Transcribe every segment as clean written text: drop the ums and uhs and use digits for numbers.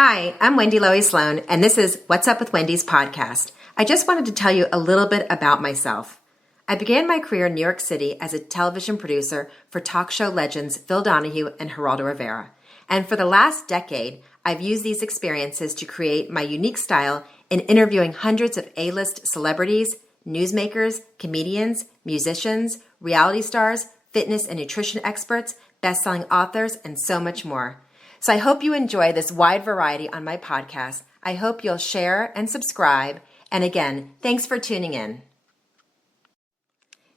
Hi, I'm Wendy Lowy Sloan, and this is What's Up with Wendy's podcast. I just wanted to tell you a little bit about myself. I began my career in New York City as a television producer for talk show legends Phil Donahue and Geraldo Rivera. And for the last decade, I've used these experiences to create my unique style in interviewing hundreds of A-list celebrities, newsmakers, comedians, musicians, reality stars, fitness and nutrition experts, best-selling authors, and so much more. So I hope you enjoy this wide variety on my podcast. I hope you'll share and subscribe. And again, thanks for tuning in.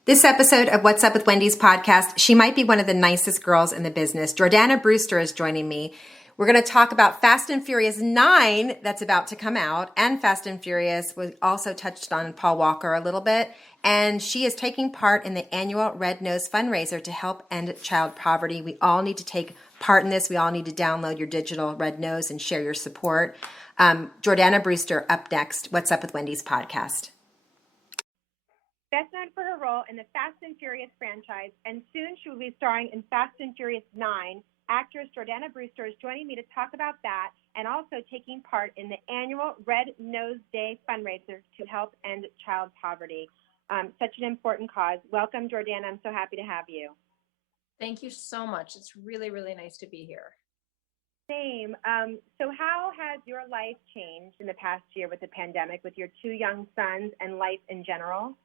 This episode of What's Up with Wendy's podcast, she might be one of the nicest girls in the business. Jordana Brewster is joining me. We're going to talk about Fast and Furious 9 that's about to come out, and Fast and Furious. We also touched on Paul Walker a little bit. And she is taking part in the annual Red Nose fundraiser to help end child poverty. We all need to take part in this. We all need to download your digital Red Nose and share your support. Jordana Brewster up next. What's Up with Wendy's podcast. Best known for her role in the Fast and Furious franchise, and soon she will be starring in Fast and Furious 9. Actress Jordana Brewster is joining me to talk about that and also taking part in the annual Red Nose Day fundraiser to help end child poverty. Such an important cause. Welcome, Jordana. I'm so happy to have you. Thank you so much. It's really, really nice to be here. Same. So how has your life changed in the past year with the pandemic, with your two young sons and life in general?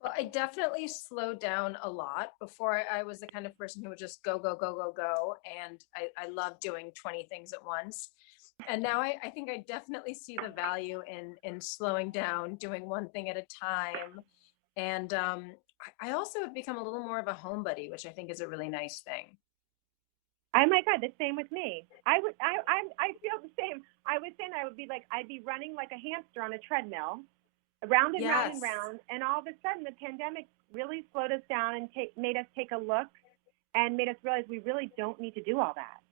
Well, I definitely slowed down a lot. Before I was the kind of person who would just go, go, go, go, go. And I love doing 20 things at once. And now I think I definitely see the value in slowing down, doing one thing at a time. And I also have become a little more of a homebody, which I think is a really nice thing. Oh my God, the same with me. I feel the same. I was saying I'd be running like a hamster on a treadmill, round and round and round. And all of a sudden the pandemic really slowed us down and made us take a look and made us realize we really don't need to do all that.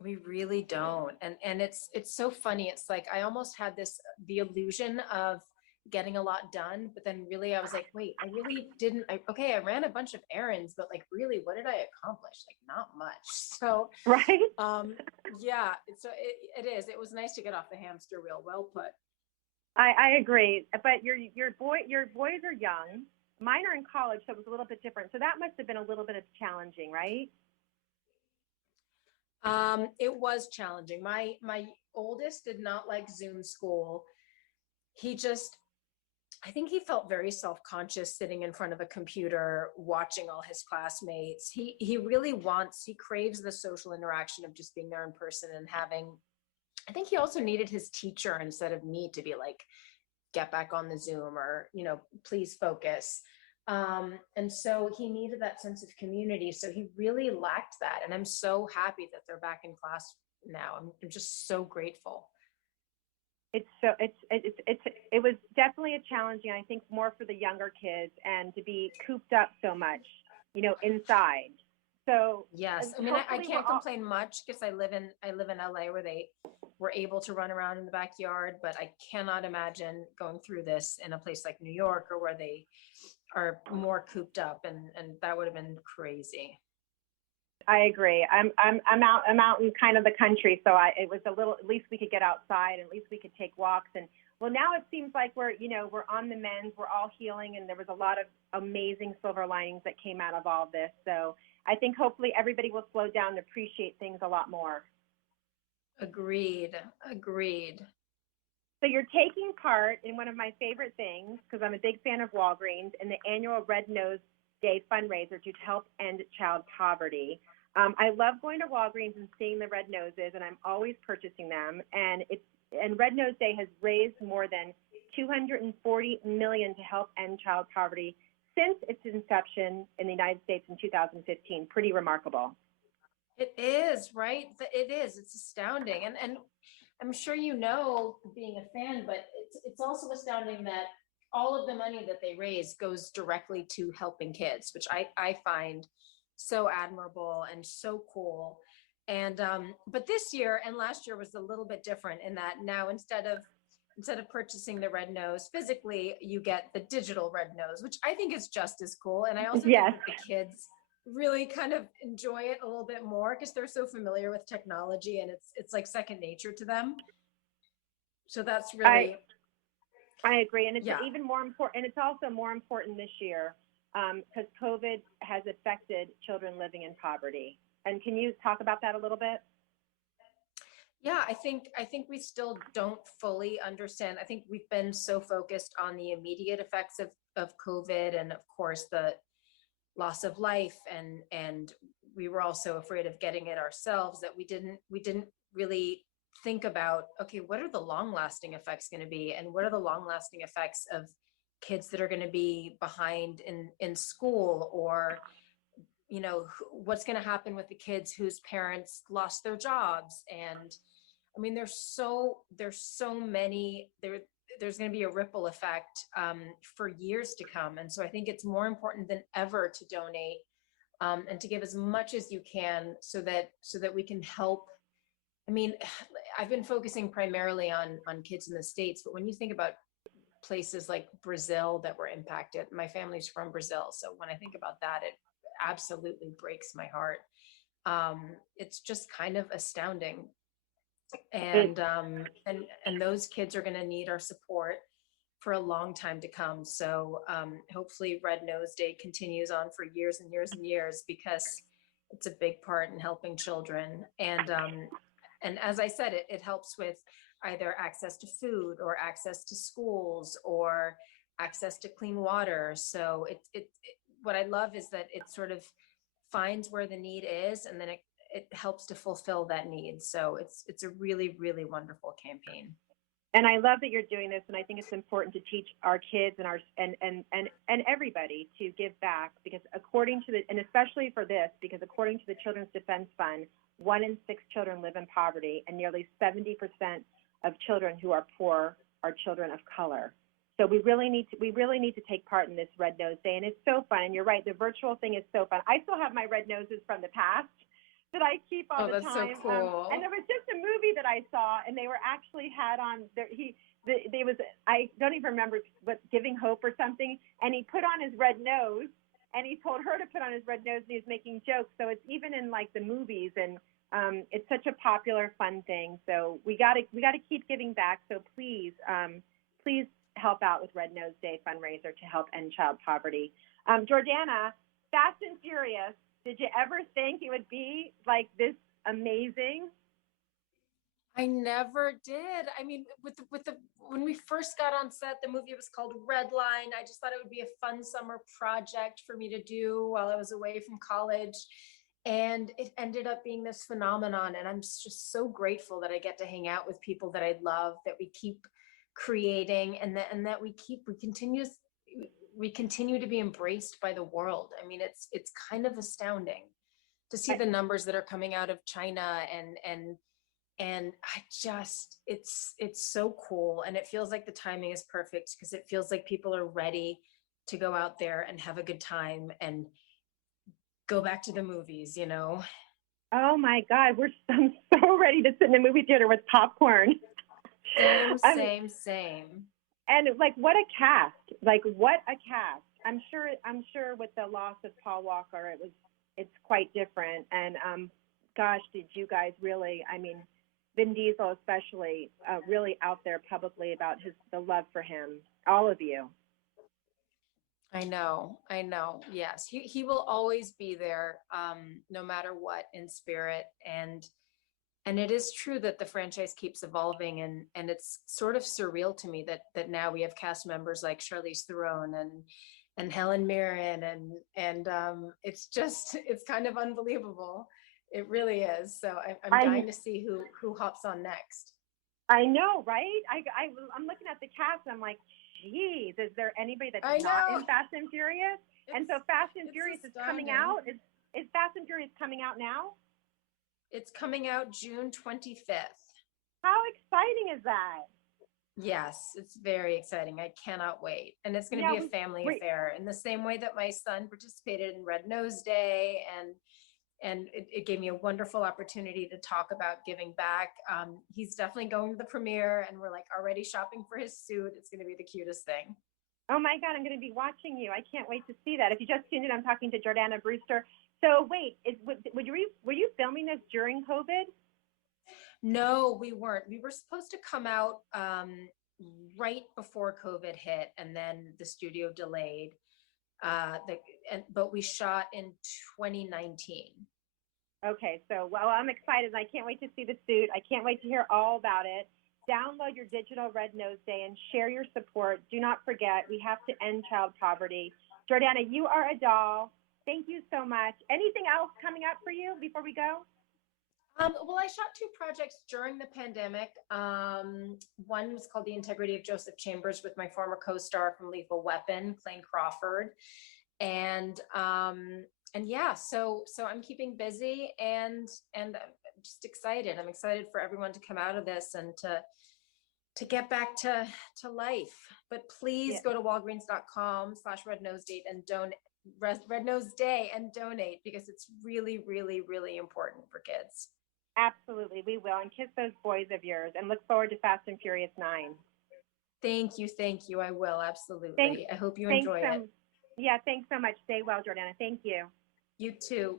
We really don't. And it's so funny. It's like I almost had the illusion of getting a lot done, but then really I was like, wait, I really didn't. I ran a bunch of errands, but like really, what did I accomplish? Like not much. So right. Yeah. So it is. It was nice to get off the hamster wheel. Well put. I agree. But your boys are young. Mine are in college, so it was a little bit different. So that must have been a little bit of challenging, right? It was challenging. My oldest did not like Zoom school. I think he felt very self-conscious sitting in front of a computer, watching all his classmates. He craves the social interaction of just being there in person and I think he also needed his teacher instead of me to be like, get back on the Zoom or, please focus. And so he needed that sense of community. So he really lacked that. And I'm so happy that they're back in class now. I'm just so grateful. It was definitely a challenging, I think, more for the younger kids and to be cooped up so much, inside. So yes, I mean, I can't complain much because I live in LA where they were able to run around in the backyard, but I cannot imagine going through this in a place like New York or where they are more cooped up, and that would have been crazy. I agree. I'm out in kind of the country, so it was a little. At least we could get outside, and at least we could take walks. And well, now it seems like we're on the mend. We're all healing, and there was a lot of amazing silver linings that came out of all of this. So I think hopefully everybody will slow down and appreciate things a lot more. Agreed. So you're taking part in one of my favorite things, because I'm a big fan of Walgreens, in the annual Red Nose Day fundraiser to help end child poverty. I love going to Walgreens and seeing the red noses, and I'm always purchasing them. And Red Nose Day has raised more than $240 million to help end child poverty since its inception in the United States in 2015. Pretty remarkable. It is, right? It is. It's astounding. And I'm sure being a fan, but it's also astounding that all of the money that they raise goes directly to helping kids, which I find so admirable and so cool. And but this year and last year was a little bit different in that now instead of purchasing the red nose physically, you get the digital red nose, which I think is just as cool. And I also think that the kids really kind of enjoy it a little bit more because they're so familiar with technology and it's like second nature to them. So that's really, I agree. And it's yeah. even more important, and it's also more important this year because COVID has affected children living in poverty. And can you talk about that a little bit? Yeah, I think we still don't fully understand. I think we've been so focused on the immediate effects of COVID and of course the loss of life and we were also afraid of getting it ourselves that we didn't really think about, okay, what are the long lasting effects going to be and what are the long lasting effects of kids that are going to be behind in school, or what's going to happen with the kids whose parents lost their jobs. And I mean, there's so many there's going to be a ripple effect for years to come. And so I think it's more important than ever to donate and to give as much as you can so that we can help. I mean, I've been focusing primarily on kids in the States, but when you think about places like Brazil that were impacted, my family's from Brazil. So when I think about that, it absolutely breaks my heart. It's just kind of astounding. And those kids are going to need our support for a long time to come. So hopefully Red Nose Day continues on for years and years and years because it's a big part in helping children. And as I said, it helps with either access to food or access to schools or access to clean water. So what I love is that it sort of finds where the need is and then it helps to fulfill that need. So it's a really, really wonderful campaign. And I love that you're doing this, and I think it's important to teach our kids and everybody to give back because and especially for this, because according to the Children's Defense Fund, 1 in 6 children live in poverty, and nearly 70% of children who are poor are children of color. So we really need to take part in this Red Nose Day, and it's so fun. And you're right, the virtual thing is so fun. I still have my red noses from the past that I keep all the time. Oh, that's so cool. And there was just a movie that I saw, and they were actually had on there. I don't even remember what, Giving Hope or something, and he put on his red nose, and he told her to put on his red nose, and he was making jokes. So it's even in like the movies, and it's such a popular, fun thing. So we gotta keep giving back. So please help out with Red Nose Day fundraiser to help end child poverty. Jordana, Fast and Furious. Did you ever think it would be like this amazing? I never did. I mean, when we first got on set, the movie was called Redline. I just thought it would be a fun summer project for me to do while I was away from college. And it ended up being this phenomenon. And I'm just so grateful that I get to hang out with people that I love, that we keep creating and that we continue to be embraced by the world. I mean, it's kind of astounding to see the numbers that are coming out of China and I just, it's so cool. And it feels like the timing is perfect because it feels like people are ready to go out there and have a good time and go back to the movies, Oh my God, I'm so ready to sit in a movie theater with popcorn. Same. And like, what a cast! I'm sure with the loss of Paul Walker, it's quite different. And gosh, did you guys really? I mean, Vin Diesel especially, really out there publicly about the love for him. All of you. I know. Yes, he will always be there, no matter what, in spirit. And it is true that the franchise keeps evolving, and it's sort of surreal to me that now we have cast members like Charlize Theron and Helen Mirren, and it's kind of unbelievable. It really is. So I'm dying to see who hops on next. I know, right? I'm looking at the cast and I'm like, geez, is there anybody that's not in Fast and Furious? And so Fast and Furious is coming out. Is Fast and Furious coming out now? It's coming out June 25th. How exciting is that? Yes, it's very exciting. I cannot wait. And it's going to be a family affair in the same way that my son participated in Red Nose Day. And it gave me a wonderful opportunity to talk about giving back. He's definitely going to the premiere, and we're like already shopping for his suit. It's going to be the cutest thing. Oh my God, I'm going to be watching you. I can't wait to see that. If you just tuned in, I'm talking to Jordana Brewster, So wait, were you filming this during COVID? No, we weren't. We were supposed to come out right before COVID hit, and then the studio delayed. But we shot in 2019. Okay, so well, I'm excited. I can't wait to see the suit. I can't wait to hear all about it. Download your digital Red Nose Day and share your support. Do not forget, we have to end child poverty. Jordana, you are a doll. Thank you so much. Anything else coming up for you before we go? Well, I shot 2 projects during the pandemic. One was called The Integrity of Joseph Chambers with my former co-star from Lethal Weapon, Clayne Crawford. And yeah, so I'm keeping busy and I'm just excited. I'm excited for everyone to come out of this and to get back to life. But please go to walgreens.com/Red Nose Day and donate because it's really, really, really important for kids. Absolutely, we will. And kiss those boys of yours and look forward to Fast and Furious 9. Thank you. I will, absolutely. I hope you enjoy it. Yeah, thanks so much. Stay well, Jordana. Thank you. You too.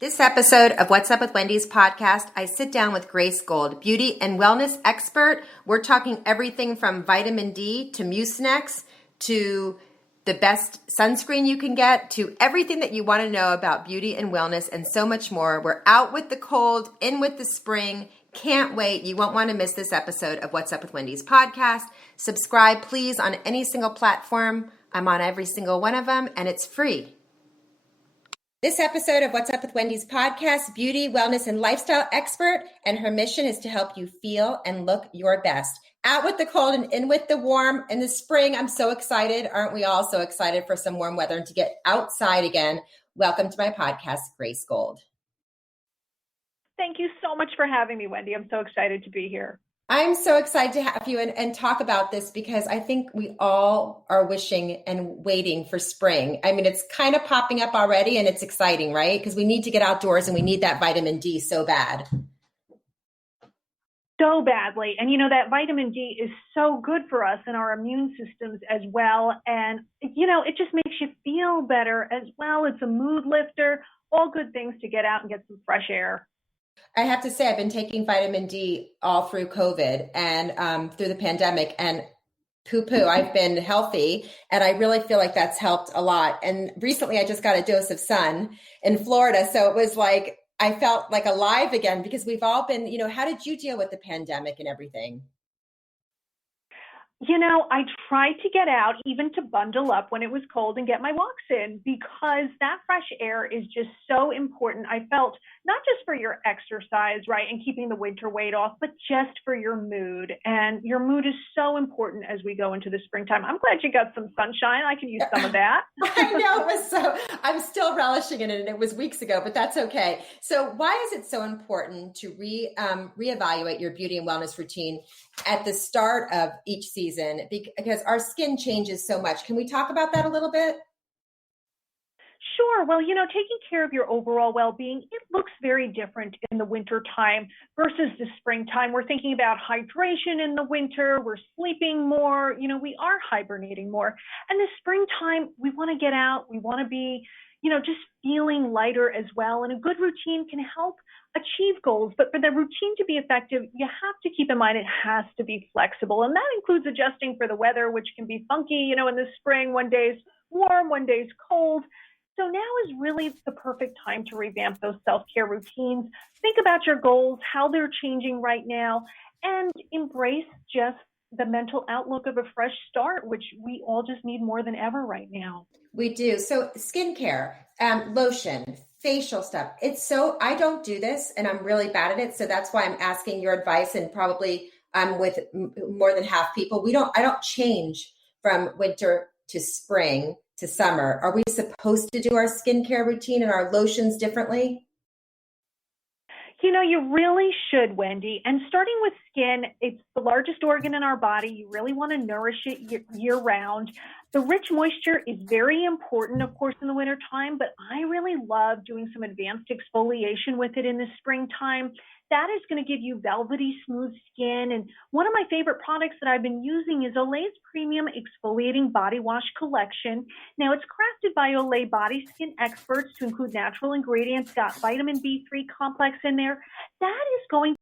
This episode of What's Up with Wendy's podcast, I sit down with Grace Gold, beauty and wellness expert. We're talking everything from vitamin D to Mucinex to the best sunscreen you can get to everything that you want to know about beauty and wellness and so much more. We're out with the cold, in with the spring. Can't wait. You won't want to miss this episode of What's Up with Wendy's podcast. Subscribe, please, on any single platform. I'm on every single one of them, and it's free. This episode of What's Up with Wendy's podcast, beauty, wellness, and lifestyle expert, and her mission is to help you feel and look your best. Out with the cold and in with the warm. In the spring, I'm so excited. Aren't we all so excited for some warm weather and to get outside again? Welcome to my podcast, Grace Gold. Thank you so much for having me, Wendy. I'm so excited to be here. I'm so excited to have you and talk about this because I think we all are wishing and waiting for spring. I mean, it's kind of popping up already and it's exciting, right? Because we need to get outdoors and we need that vitamin D so bad. So badly. And that vitamin D is so good for us and our immune systems as well. And, it just makes you feel better as well. It's a mood lifter, all good things to get out and get some fresh air. I have to say, I've been taking vitamin D all through COVID and through the pandemic, and I've been healthy, and I really feel like that's helped a lot. And recently I just got a dose of sun in Florida. So it was like, I felt like alive again because we've all been, how did you deal with the pandemic and everything? I tried to get out, even to bundle up when it was cold and get my walks in, because that fresh air is just so important. I felt not just for your exercise, right, and keeping the winter weight off, but just for your mood. And your mood is so important as we go into the springtime. I'm glad you got some sunshine. I can use some of that. I know. I'm still relishing in it, and it was weeks ago, but that's okay. So why is it so important to reevaluate your beauty and wellness routine at the start of each season? Because our skin changes so much. Can we talk about that a little bit? Sure. Well, taking care of your overall well-being, it looks very different in the winter time versus the springtime. We're thinking about hydration in the winter. We're sleeping more. We are hibernating more. And the springtime, we want to get out. We want to be, just feeling lighter as well. And a good routine can help achieve goals. But for the routine to be effective, you have to keep in mind it has to be flexible. And that includes adjusting for the weather, which can be funky. In the spring, one day's warm, one day's cold. So now is really the perfect time to revamp those self-care routines. Think about your goals, how they're changing right now, and embrace just the mental outlook of a fresh start, which we all just need more than ever right now. We do. So skincare, lotion, facial stuff. I don't do this and I'm really bad at it. So that's why I'm asking your advice, and probably I'm with more than half people. I don't change from winter to spring to summer. Are we supposed to do our skincare routine and our lotions differently? You really should, Wendy. And starting with skin, it's the largest organ in our body. You really want to nourish it year round. The rich moisture is very important, of course, in the wintertime, but I really love doing some advanced exfoliation with it in the springtime. That is going to give you velvety, smooth skin. And one of my favorite products that I've been using is Olay's Premium Exfoliating Body Wash Collection. Now, it's crafted by Olay body skin experts to include natural ingredients, got vitamin B3 complex in there. That is going